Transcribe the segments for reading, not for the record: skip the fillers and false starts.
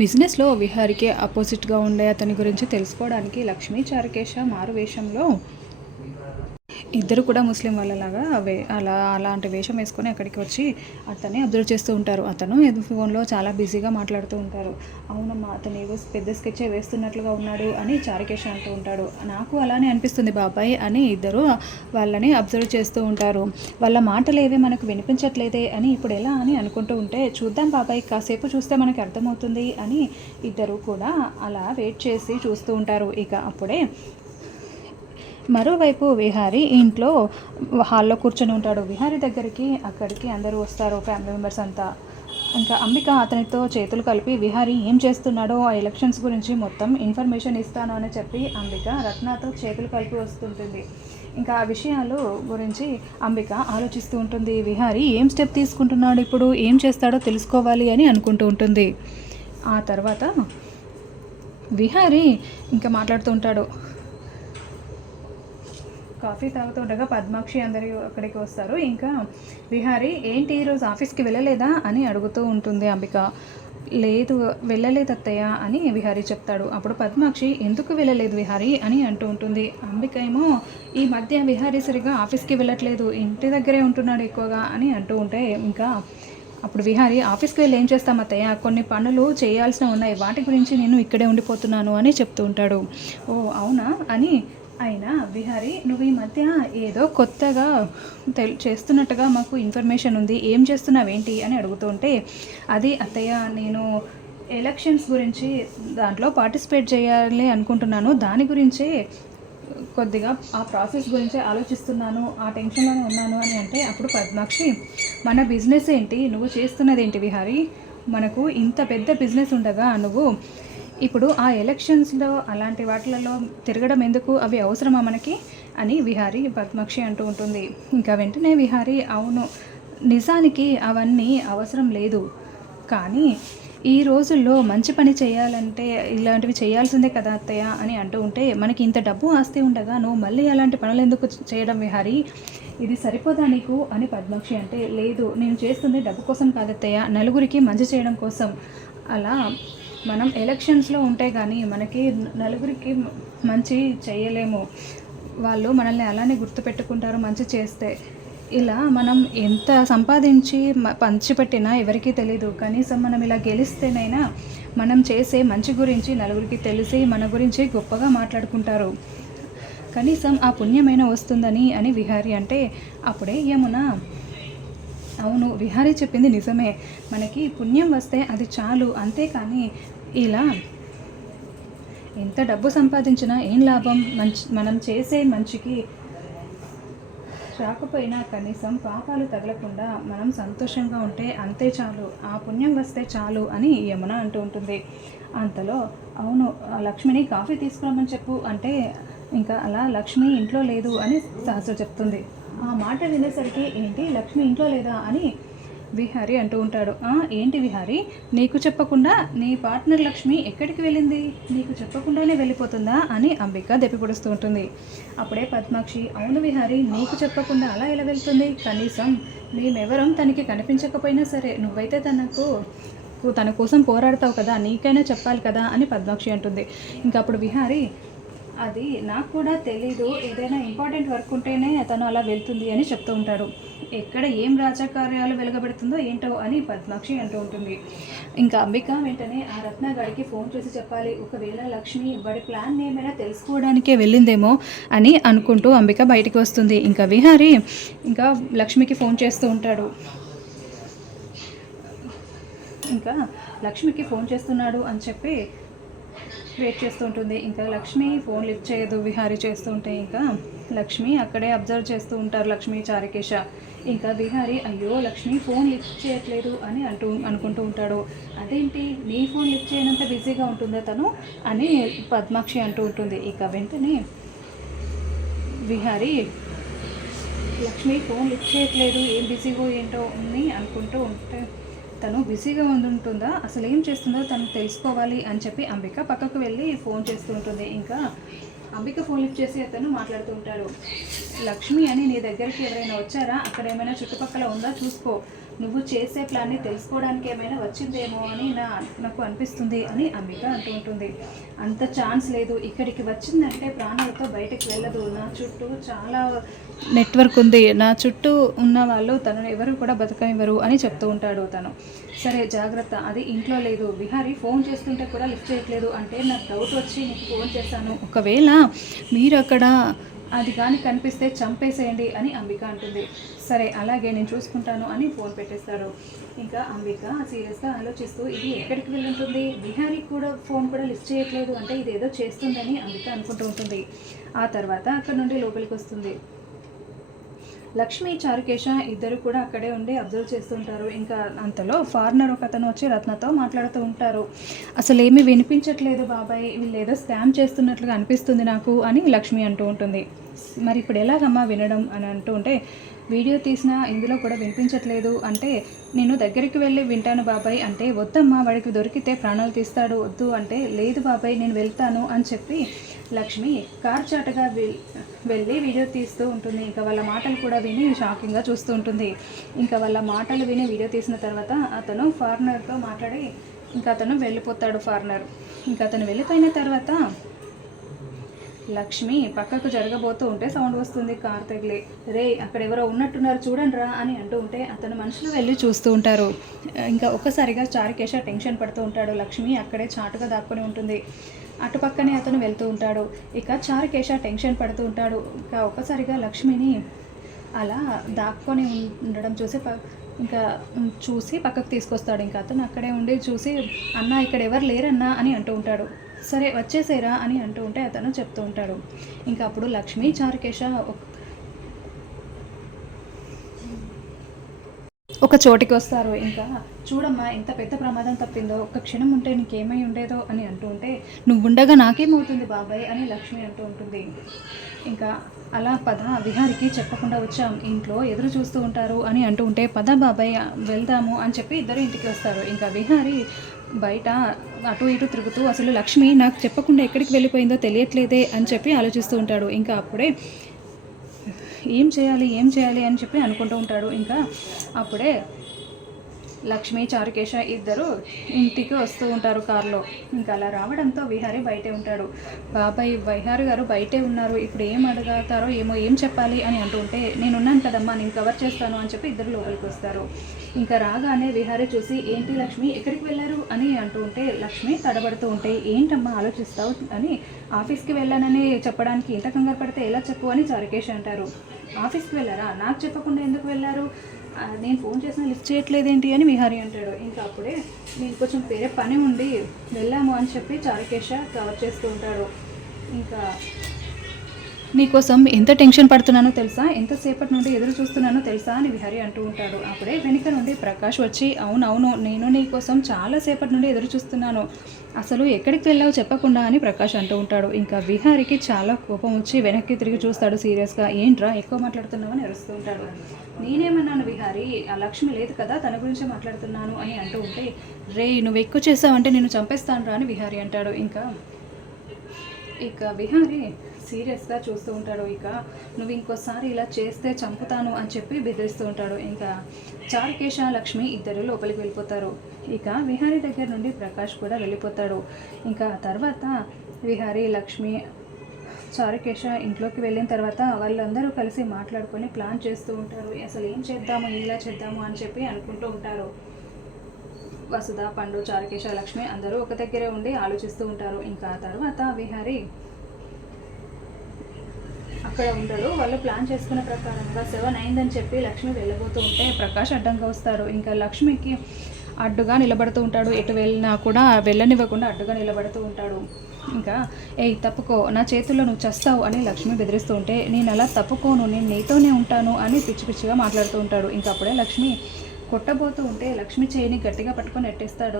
బిజినెస్లో విహారికి ఆపోజిట్గా ఉండే అతని గురించి తెలుసుకోవడానికి లక్ష్మీ చారుకేశ మారు వేషంలో ఇద్దరు కూడా ముస్లిం వాళ్ళలాగా అలాంటి వేషం వేసుకొని అక్కడికి వచ్చి అతన్ని అబ్జర్వ్ చేస్తూ ఉంటారు. అతను ఫోన్లో చాలా బిజీగా మాట్లాడుతూ ఉంటారు. అవునమ్మా, అతను ఏదో పెద్ద స్కెచ్ వేస్తున్నట్లుగా ఉన్నాడు అని చారుకేశ అంటూ ఉంటాడు. నాకు అలానే అనిపిస్తుంది బాబాయ్ అని ఇద్దరు వాళ్ళని అబ్జర్వ్ చేస్తూ ఉంటారు. వాళ్ళ మాటలు ఏవి మనకు వినిపించట్లేదే అని ఇప్పుడు ఎలా అని అనుకుంటూ ఉంటే, చూద్దాం బాబాయ్, కాసేపు చూస్తే మనకి అర్థమవుతుంది అని ఇద్దరు కూడా అలా వెయిట్ చేసి చూస్తూ ఉంటారు. ఇక అప్పుడే మరోవైపు విహారీ ఇంట్లో హాల్లో కూర్చొని ఉంటాడు. విహారీ దగ్గరికి అక్కడికి అందరూ వస్తారు, ఫ్యామిలీ మెంబర్స్ అంతా. ఇంకా అంబిక అతనితో చేతులు కలిపి విహారీ ఏం చేస్తున్నాడో ఆ ఎలక్షన్స్ గురించి మొత్తం ఇన్ఫర్మేషన్ ఇస్తాను అని చెప్పి అంబిక రత్నతో చేతులు కలిపి వస్తుంటుంది. ఇంకా ఆ విషయాలు గురించి అంబిక ఆలోచిస్తూ ఉంటుంది. విహారీ ఏం స్టెప్ తీసుకుంటున్నాడు, ఇప్పుడు ఏం చేస్తాడో తెలుసుకోవాలి అని అనుకుంటూ ఉంటుంది. ఆ తర్వాత విహారీ ఇంకా మాట్లాడుతూ ఉంటాడు. కాఫీ తాగుతూ ఉండగా పద్మాక్షి అందరూ అక్కడికి వస్తారు. ఇంకా విహారీ ఏంటి ఈరోజు ఆఫీస్కి వెళ్ళలేదా అని అడుగుతూ ఉంటుంది అంబిక. లేదు, వెళ్ళలేదు అత్తయ్య అని విహారీ చెప్తాడు. అప్పుడు పద్మాక్షి ఎందుకు వెళ్ళలేదు విహారీ అని అంటూ ఉంటుంది. అంబిక ఏమో ఈ మధ్య విహారీ సరిగా ఆఫీస్కి వెళ్ళట్లేదు, ఇంటి దగ్గరే ఉంటున్నాడు ఎక్కువగా అని అంటూ ఉంటే, ఇంకా అప్పుడు విహారీ ఆఫీస్కి వెళ్ళి ఏం చేస్తాం అత్తయ్య, కొన్ని పనులు చేయాల్సినవి ఉన్నాయి, వాటి గురించి నేను ఇక్కడే ఉండిపోతున్నాను అని చెప్తూ ఉంటాడు. ఓ అవునా అని అయినా విహారీ, నువ్వు ఈ మధ్య ఏదో కొత్తగా చేస్తున్నట్టుగా మాకు ఇన్ఫర్మేషన్ ఉంది, ఏం చేస్తున్నావేంటి అని అడుగుతుంటే, అది అత్తయ్య నేను ఎలక్షన్స్ గురించి దాంట్లో పార్టిసిపేట్ చేయాలి అనుకుంటున్నాను, దాని గురించే కొద్దిగా ఆ ప్రాసెస్ గురించే ఆలోచిస్తున్నాను, ఆ టెన్షన్లోనే ఉన్నాను అని అంటే, అప్పుడు పద్మాక్షి మన బిజినెస్ ఏంటి, నువ్వు చేస్తున్నది ఏంటి విహారీ, మనకు ఇంత పెద్ద బిజినెస్ ఉండగా నువ్వు ఇప్పుడు ఆ ఎలక్షన్స్లో అలాంటి వాటిలలో తిరగడం ఎందుకు, అవి అవసరమా మనకి అని విహారీ పద్మాక్షి అంటూ ఉంటుంది. ఇంకా వెంటనే విహారీ అవును, నిజానికి అవన్నీ అవసరం లేదు, కానీ ఈ రోజుల్లో మంచి పని చేయాలంటే ఇలాంటివి చేయాల్సిందే కదా అత్తయ్య అని అంటూ ఉంటే, మనకి ఇంత డబ్బు ఆస్తి ఉండగా నువ్వు మళ్ళీ అలాంటి పనులు ఎందుకు చేయడం విహారీ, ఇది సరిపోదా నీకు అని పద్మాక్షి అంటే, లేదు నేను చేస్తుంది డబ్బు కోసం కాదత్తయ్య, నలుగురికి మంచి చేయడం కోసం. అలా మనం ఎలక్షన్స్లో ఉంటే కానీ మనకి నలుగురికి మంచి చేయలేము, వాళ్ళు మనల్ని అలానే గుర్తుపెట్టుకుంటారు మంచి చేస్తే. ఇలా మనం ఎంత సంపాదించి పంచిపెట్టినా ఎవరికీ తెలీదు, కనీసం మనం ఇలా గెలిస్తేనైనా మనం చేసే మంచి గురించి నలుగురికి తెలిసి మన గురించి గొప్పగా మాట్లాడుకుంటారు, కనీసం ఆ పుణ్యమైన వస్తుందని అని విహారీ అంటే, అప్పుడే యమున అవును విహారీ చెప్పింది నిజమే, మనకి పుణ్యం వస్తే అది చాలు, అంతేకాని ఇలా ఎంత డబ్బు సంపాదించినా ఏం లాభం, మనం చేసే మంచికి రాకపోయినా కనీసం పాపాలు తగలకుండా మనం సంతోషంగా ఉంటే అంతే చాలు, ఆ పుణ్యం వస్తే చాలు అని యమున అంటూ ఉంటుంది. అంతలో అవును లక్ష్మిని కాఫీ తీసుకురామని చెప్పు అంటే, ఇంకా అలా లక్ష్మి ఇంట్లో లేదు అని సహస్ర చెప్తుంది. ఆ మాట వినేసరికి ఏంటి లక్ష్మి ఇంట్లో లేదా అని విహారీ అంటూ ఉంటాడు. ఏంటి విహారీ, నీకు చెప్పకుండా నీ పార్ట్నర్ లక్ష్మి ఎక్కడికి వెళ్ళింది, నీకు చెప్పకుండానే వెళ్ళిపోతుందా అని అంబిక దెప్పిపొడుస్తూ ఉంటుంది. అప్పుడే పద్మాక్షి అవును విహారీ, నీకు చెప్పకుండా అలా ఎలా వెళ్తుంది, కనీసం మేమెవరం తనకి కనిపించకపోయినా సరే నువ్వైతే తన కోసం పోరాడతావు కదా, నీకైనా చెప్పాలి కదా అని పద్మాక్షి అంటుంది. ఇంకా అప్పుడు విహారీ అది నాకు కూడా తెలీదు, ఏదైనా ఇంపార్టెంట్ వర్క్ ఉంటేనే తను అలా వెళ్తుంది అని చెప్తూ ఉంటాడు. ఎక్కడ ఏం రాజకార్యాలు వెలగబెడుతుందో ఏంటో అని పద్మాక్షి అంటూ ఉంటుంది. ఇంకా అంబిక వెంటనే ఆ రత్నగాడికి ఫోన్ చేసి చెప్పాలి, ఒకవేళ లక్ష్మి వాడి ప్లాన్ ఏమైనా తెలుసుకోవడానికే వెళ్ళిందేమో అని అనుకుంటూ అంబిక బయటికి వస్తుంది. ఇంకా విహారీ ఇంకా లక్ష్మికి ఫోన్ చేస్తూ ఉంటాడు. ఇంకా లక్ష్మికి ఫోన్ చేస్తున్నాడు అని చెప్పి వెయిట్ చేస్తూ ఉంటుంది. ఇంకా లక్ష్మి ఫోన్ లిఫ్ట్ చేయదు విహారీ చేస్తుంటే, ఇంకా లక్ష్మి అక్కడే అబ్జర్వ్ చేస్తూ ఉంటారు లక్ష్మి చారుకేశ. ఇంకా విహారీ అయ్యో లక్ష్మి ఫోన్ లిఫ్ట్ చేయట్లేదు అని అనుకుంటూ ఉంటాడు. అదేంటి నీ ఫోన్ లిఫ్ట్ చేయనంత బిజీగా ఉంటుందా తను అని పద్మాక్షి అంటూ ఉంటుంది. ఇక వెంటనే విహారీ లక్ష్మి ఫోన్ లిఫ్ట్ చేయట్లేదు, ఏం బిజీగో ఏంటో అని అనుకుంటూ ఉంటే, తను బిజీగా ఉంటుందా, అసలు ఏం చేస్తుందో తను తెలుసుకోవాలి అని చెప్పి అంబిక పక్కకు వెళ్ళి ఫోన్ చేస్తూ ఉంటుంది. ఇంకా అంబిక ఫోన్ లిఫ్ట్ చేసి అతను మాట్లాడుతూ ఉంటాడు. లక్ష్మి అని నీ దగ్గరికి ఎవరైనా వచ్చారా, అక్కడ ఏమైనా చుట్టుపక్కల ఉందా చూసుకో, నువ్వు చేసే ప్లాన్ని తెలుసుకోవడానికి ఏమైనా వచ్చిందేమో అని నాకు అనిపిస్తుంది అని అంబిక అంటూ ఉంటుంది. అంత ఛాన్స్ లేదు, ఇక్కడికి వచ్చిందంటే ప్రాణాలతో బయటకు వెళ్ళదు. నా చుట్టూ చాలా నెట్వర్క్ ఉంది, నా చుట్టూ ఉన్న వాళ్ళు తనను ఎవరు కూడా బతకనివ్వరు అని చెప్తూ ఉంటాడు తను. సరే జాగ్రత్త, అది ఇంట్లో లేదు. విహారీ ఫోన్ చేస్తుంటే కూడా లిఫ్ట్ చేయట్లేదు అంటే నాకు డౌట్ వచ్చి నీకు ఫోన్ చేశాను, ఒకవేళ మీరు అక్కడ అది కానీ కనిపిస్తే చంపేసేయండి అని అంబిక అంటుంది. సరే అలాగే నేను చూసుకుంటాను అని ఫోన్ పెట్టేస్తాడు. ఇంకా అంబిక సీరియస్గా ఆలోచిస్తూ ఇది ఎక్కడికి వెళ్ళుంటుంది, విహారీ కూడా ఫోన్ కూడా లిఫ్ట్ చేయట్లేదు అంటే ఇది ఏదో చేస్తుందని అంబిక అనుకుంటూ ఉంటుంది. ఆ తర్వాత అక్కడ నుండి లోపలికి వస్తుంది. లక్ష్మి చారుకేశ ఇద్దరు కూడా అక్కడే ఉండి అబ్జర్వ్ చేస్తుంటారు. ఇంకా అంతలో ఫారినర్ ఒక అతను వచ్చి రత్నతో మాట్లాడుతూ ఉంటారు. అసలు ఏమీ వినిపించట్లేదు బాబాయ్, వీళ్ళు ఏదో స్కామ్ చేస్తున్నట్లుగా అనిపిస్తుంది నాకు అని లక్ష్మి అంటూ ఉంటుంది. మరి ఇప్పుడు ఎలాగమ్మా వినడం అని అంటూ ఉంటే, వీడియో తీసినా ఇందులో కూడా వినిపించట్లేదు అంటే నేను దగ్గరికి వెళ్ళి వింటాను బాబాయ్ అంటే, వద్దమ్మా వాడికి దొరికితే ప్రాణాలు తీస్తాడు, వద్దు అంటే, లేదు బాబాయ్ నేను వెళ్తాను అని చెప్పి లక్ష్మి కార్ చాటుగా వెళ్ళి వీడియో తీస్తూ ఉంటుంది. ఇంకా వాళ్ళ మాటలు కూడా విని షాకింగ్గా చూస్తూ ఉంటుంది. ఇంకా వాళ్ళ మాటలు విని వీడియో తీసిన తర్వాత అతను ఫారినర్తో మాట్లాడి ఇంకా అతను వెళ్ళిపోతాడు ఫారినర్. ఇంకా అతను వెళ్ళిపోయిన తర్వాత లక్ష్మి పక్కకు జరగబోతూ ఉంటే సౌండ్ వస్తుంది కార్ తగిలి. రే అక్కడ ఎవరో ఉన్నట్టున్నారు చూడండి రా అని అంటూ ఉంటే అతను మనుషులు వెళ్ళి చూస్తూ ఉంటారు. ఇంకా ఒక్కసారిగా చారుకేశ టెన్షన్ పడుతూ ఉంటాడు. లక్ష్మి అక్కడే చాటుగా దాక్కుని ఉంటుంది. అటుపక్కనే అతను వెళ్తూ ఉంటాడు. ఇక చారుకేశ టెన్షన్ పడుతూ ఉంటాడు. ఇంకా ఒక్కసారిగా లక్ష్మిని అలా దాక్కొని ఉండడం చూసి పక్కకు తీసుకొస్తాడు. ఇంకా అతను అక్కడే ఉండి చూసి అన్న ఇక్కడ ఎవరు లేరన్నా అని అంటూ ఉంటాడు. సరే వచ్చేసేరా అని అంటూ ఉంటే అతను చెప్తూ ఉంటాడు. ఇంకా అప్పుడు లక్ష్మి చారుకేశ ఒక చోటికి వస్తారు. ఇంకా చూడమ్మా ఎంత పెద్ద ప్రమాదం తప్పిందో, ఒక్క క్షణం ఉంటే నీకేమై ఉండేదో అని అంటూ ఉంటే, నువ్వు ఉండగా నాకేమవుతుంది బాబాయ్ అని లక్ష్మి అంటూ ఉంటుంది. ఇంకా అలా పద, విహారికి చెప్పకుండా వచ్చాం, ఇంట్లో ఎదురు చూస్తూ ఉంటారు అని అంటూ ఉంటే, పద బాబాయ్ వెళ్దాము అని చెప్పి ఇద్దరు ఇంటికి వస్తారు. ఇంకా విహారి బయట అటు ఇటు తిరుగుతూ అసలు లక్ష్మి నాకు చెప్పకుండా ఎక్కడికి వెళ్ళిపోయిందో తెలియట్లేదే అని చెప్పి ఆలోచిస్తూ ఉంటాడు. ఇంకా అప్పుడే ఏం చేయాలి అని చెప్పి అనుకుంటూ ఉంటాడు. ఇంకా అప్పుడే లక్ష్మి చారుకేశ ఇద్దరు ఇంటికి వస్తూ ఉంటారు కారులో. ఇంకా అలా రావడంతో విహారీ బయటే ఉంటాడు. బాబాయ్ విహారీ గారు బయటే ఉన్నారు, ఇప్పుడు ఏం అడుగుతారో ఏమో, ఏం చెప్పాలి అని అంటూ ఉంటే, నేనున్నాను కదమ్మా నేను కవర్ చేస్తాను అని చెప్పి ఇద్దరు లోపలికి వస్తారు. ఇంకా రాగానే విహారీ చూసి ఏంటి లక్ష్మి ఎక్కడికి వెళ్ళారు అని అంటూ ఉంటే, లక్ష్మి తడబడుతూ ఉంటే, ఏంటమ్మా ఆలోచిస్తావు అని, ఆఫీస్కి వెళ్ళానని చెప్పడానికి ఇంత కంగారు పడితే ఎలా చెప్పు అని చారుకేశ అంటారు. ఆఫీస్కి వెళ్ళారా, నాకు చెప్పకుండా ఎందుకు వెళ్ళారు, నేను ఫోన్ చేసినా లిఫ్ట్ చేయట్లేదేంటి అని విహారీ అంటాడు. ఇంకా అప్పుడే నేను కొంచెం వేరే పని ఉండి వెళ్ళాము అని చెప్పి చారుకేశ కవర్ చేస్తూ ఉంటాడు. ఇంకా నీకోసం ఎంత టెన్షన్ పడుతున్నానో తెలుసా, ఎంతసేపటి నుండి ఎదురు చూస్తున్నానో తెలుసా అని విహారీ అంటూ ఉంటాడు. అప్పుడే వెనుక నుండి ప్రకాష్ వచ్చి, అవునవును నేను నీకోసం చాలాసేపటి నుండి ఎదురు చూస్తున్నాను, అసలు ఎక్కడికి వెళ్ళావు చెప్పకుండా అని ప్రకాష్ అంటూ ఉంటాడు. ఇంకా విహారీకి చాలా కోపం వచ్చి వెనక్కి తిరిగి చూస్తాడు సీరియస్గా. ఏంట్రా ఎక్కువ మాట్లాడుతున్నామని అరుస్తూ ఉంటాడు. నేనేమన్నాను విహారీ, ఆ లక్ష్మి లేదు కదా తన గురించే మాట్లాడుతున్నాను అని అంటూ ఉంటే, రే నువ్వు ఎక్కువ చేసావంటే నేను చంపేస్తాను రా అని విహారీ అంటాడు. ఇక విహారీ సీరియస్గా చూస్తూ ఉంటాడు. ఇక నువ్వు ఇంకోసారి ఇలా చేస్తే చంపుతాను అని చెప్పి బెదిరిస్తూ ఉంటాడు. ఇంకా చారుకేశ లక్ష్మి ఇద్దరు లోపలికి వెళ్ళిపోతారు. ఇక విహారీ దగ్గర నుండి ప్రకాష్ కూడా వెళ్ళిపోతాడు. ఇంకా తర్వాత విహారీ లక్ష్మి చారుకేశ ఇంట్లోకి వెళ్ళిన తర్వాత వాళ్ళందరూ కలిసి మాట్లాడుకొని ప్లాన్ చేస్తూ ఉంటారు. అసలు ఏం చేద్దాము, ఇలా చేద్దాము అని చెప్పి అనుకుంటూ ఉంటారు. వసుధ, పండు, చారుకేశ, లక్ష్మి అందరూ ఒక దగ్గరే ఉండి ఆలోచిస్తూ ఉంటారు. ఇంకా తర్వాత విహారీ అక్కడ ఉండడు. వాళ్ళు ప్లాన్ చేసుకున్న ప్రకారంగా 7 అయిందని చెప్పి లక్ష్మి వెళ్ళబోతూ ఉంటే ప్రకాష్ అడ్డంగా వస్తారు. ఇంకా లక్ష్మికి అడ్డుగా నిలబడుతూ ఉంటాడు. ఎటు వెళ్ళినా కూడా వెళ్ళనివ్వకుండా అడ్డుగా నిలబడుతూ ఉంటాడు. ఇంకా తప్పుకో, నా చేతుల్లో నువ్వు చస్తావు అని లక్ష్మి బెదిరిస్తూ ఉంటే, నేను అలా తప్పుకోను, నేను నీతోనే ఉంటాను అని పిచ్చి పిచ్చిగా మాట్లాడుతూ ఉంటాడు. ఇంకా అప్పుడే లక్ష్మి కొట్టబోతూ ఉంటే లక్ష్మి చేయిని గట్టిగా పట్టుకొని నెట్టేస్తాడు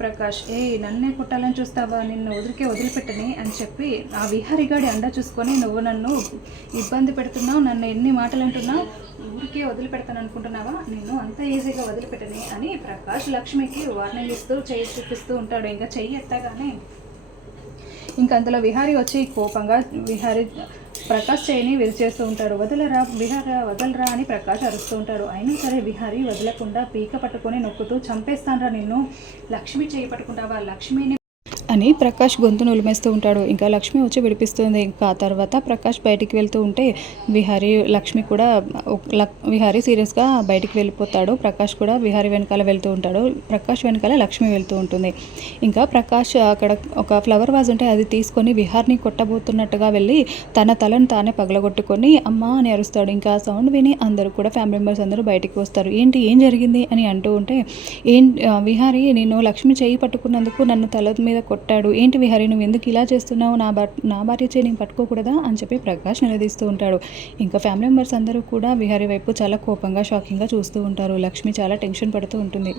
ప్రకాష్. నన్నే కొట్టాలని చూస్తావా, నిన్ను వదిలిపెట్టని అని చెప్పి ఆ విహారిగాడి అండ చూసుకొని నువ్వు నన్ను ఇబ్బంది పెడుతున్నావు, నన్ను ఎన్ని మాటలు అంటున్నావు, ఊరికే వదిలిపెడతాను అనుకుంటున్నావా, నేను అంత ఈజీగా వదిలిపెట్టని అని ప్రకాష్ లక్ష్మికి వార్నింగ్ ఇస్తూ చెయ్యి చూపిస్తూ ఉంటాడు. ఇంకా చెయ్యి ఎత్తగానే ఇంకా అందులో విహారీ వచ్చి కోపంగా విహారీ ప్రకాష్ చేయిని విరిచేస్తూ ఉంటాడు. వదలరా విహార వదలరా అని ప్రకాష్ అరుస్తూ ఉంటాడు. అయినా సరే విహారీ వదలకుండా పీక పట్టుకొని నొక్కుతూ చంపేస్తానరా నిన్ను, లక్ష్మి చేయి పట్టుకుంటావా, లక్ష్మిని అని ప్రకాష్ గొంతును ఉలిమేస్తూ ఉంటాడు. ఇంకా లక్ష్మి వచ్చి విడిపిస్తుంది. ఇంకా ఆ తర్వాత ప్రకాష్ బయటికి వెళ్తూ ఉంటే లక్ష్మి కూడా విహారీ సీరియస్గా బయటికి వెళ్ళిపోతాడు. ప్రకాష్ కూడా విహారీ వెనకాల వెళ్తూ ఉంటాడు. ప్రకాష్ వెనకాల లక్ష్మి వెళ్తూ ఉంటుంది. ఇంకా ప్రకాష్ అక్కడ ఒక ఫ్లవర్ వాజ్ ఉంటే అది తీసుకొని విహార్ని కొట్టబోతున్నట్టుగా వెళ్ళి తన తలను తానే పగలగొట్టుకొని అమ్మా అని అరుస్తాడు. ఇంకా ఆ సౌండ్ విని అందరూ కూడా ఫ్యామిలీ మెంబర్స్ అందరూ బయటికి వస్తారు. ఏం జరిగింది అని అంటూ ఉంటే విహారీ నేను లక్ష్మి చేయి పట్టుకున్నందుకు నన్ను తల మీద కొట్టాడు, ఏంటి విహారీ నువ్వు ఎందుకు ఇలా చేస్తున్నావు, నా భార్య చేయి నేను పట్టుకోకూడదా అని చెప్పి ప్రకాష్ నిలదీస్తూ ఉంటాడు. ఇంకా ఫ్యామిలీ మెంబర్స్ అందరూ కూడా విహారీ వైపు చాలా కోపంగా షాకింగ్గా చూస్తూ ఉంటారు. లక్ష్మి చాలా టెన్షన్ పడుతూ ఉంటుంది.